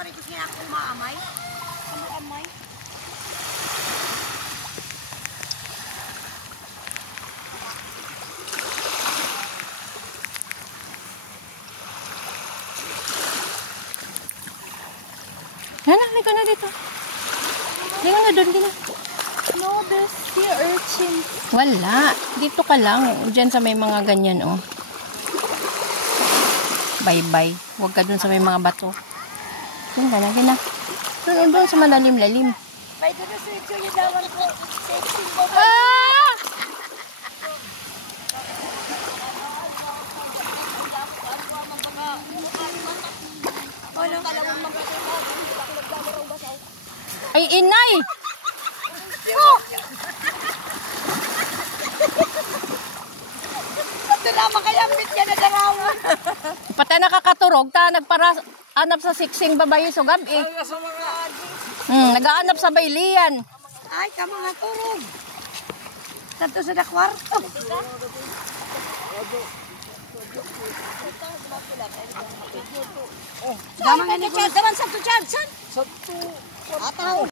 Maricos nga ako maamay. Ano amay? Halika na dito. Halika na doon, din. No, there's sea urchin. Wala. Dito ka lang. Diyan sa may mga ganyan, oh. Bye-bye. Huwag ka dun sa may mga bato. Doon ka na, gina. Doon sa malalim-lalim. May doon na sa ito yung dawan ko. Sexy ko. Ah! Walang kalawang magkakita. Ay, inay! Ito naman kaya ambit niya na darawan. Patay nakakaturog, ta nagpara-anap sa siksing babae so gabi. Nag-aanap sa bayliyan. Ay, ka mga turog. Santo sa dakwarto. Daman nga ni Chad. Daman Santo Chad. Santo. Ataw.